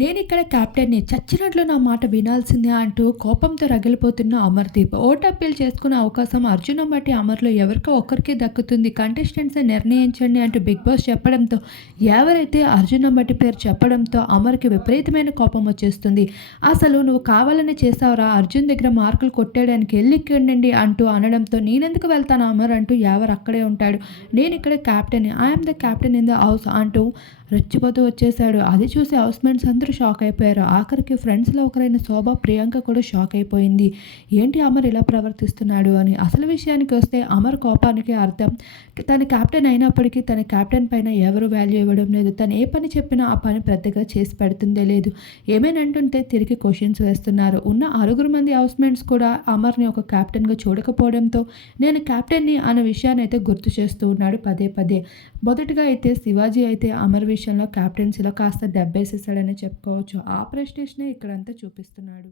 నేను ఇక్కడ చచ్చినట్లు నా మాట వినాల్సిందే అంటూ కోపంతో రగిలిపోతున్న అమర్దీప్ ఓట్ అప్పీల్ చేసుకునే అవకాశం అర్జున్ బట్టి అమర్లో ఎవరికో ఒక్కరికి దక్కుతుంది. కంటెస్టెంట్స్ నిర్ణయించండి అంటూ బిగ్ బాస్ చెప్పడంతో ఎవరైతే అర్జున్ బట్టి పేరు చెప్పడంతో అమర్కి విపరీతమైన కోపం వచ్చేస్తుంది. అసలు నువ్వు కావాలని చేసావురా అర్జున్ దగ్గర మార్కులు కొట్టేయడానికి వెళ్ళిక్కండి అంటూ అనడంతో నేనెందుకు వెళ్తాను అమర్ అంటూ ఎవరు అక్కడే ఉంటాడు. నేను ఇక్కడ captain I'm the captain in the house అంటూ రెచ్చిపోతూ వచ్చేసాడు అది చూసి హౌస్మెంట్స్ అందరూ షాక్ అయిపోయారు. ఆఖరికి ఫ్రెండ్స్లో ఒకరైన శోభ ప్రియాంక కూడా షాక్ అయిపోయింది. ఏంటి అమర్ ఇలా ప్రవర్తిస్తున్నాడు? అని. అసలు విషయానికి వస్తే అమర్ కోపానికి అర్థం. తన కెప్టెన్ అయినప్పటికీ తన కెప్టెన్ పైన ఎవరు వాల్యూ ఇవ్వడం లేదు. తను ఏ పని చెప్పినా ఆ పని పెద్దగా చేసి పెడుతుందే లేదు. ఏమైనా అంటుంటే తిరిగి క్వశ్చన్స్ వేస్తున్నారు. ఉన్న ఆరుగురు మంది హౌస్మేట్స్ కూడా అమర్ని ఒక కెప్టెన్గా చూడకపోవడంతో నేను క్యాప్టెన్ని అన్న విషయాన్ని అయితే గుర్తు చేస్తూ ఉన్నాడు పదే పదే. మొదటగా అయితే శివాజీ అయితే అమర్ విషయంలో క్యాప్టెన్సీలో కాస్త దెబ్బేసేసాడని చెప్పుకోవచ్చు ఆ ప్రెస్టేజ్నే ఇక్కడంతా చూపిస్తున్నాడు.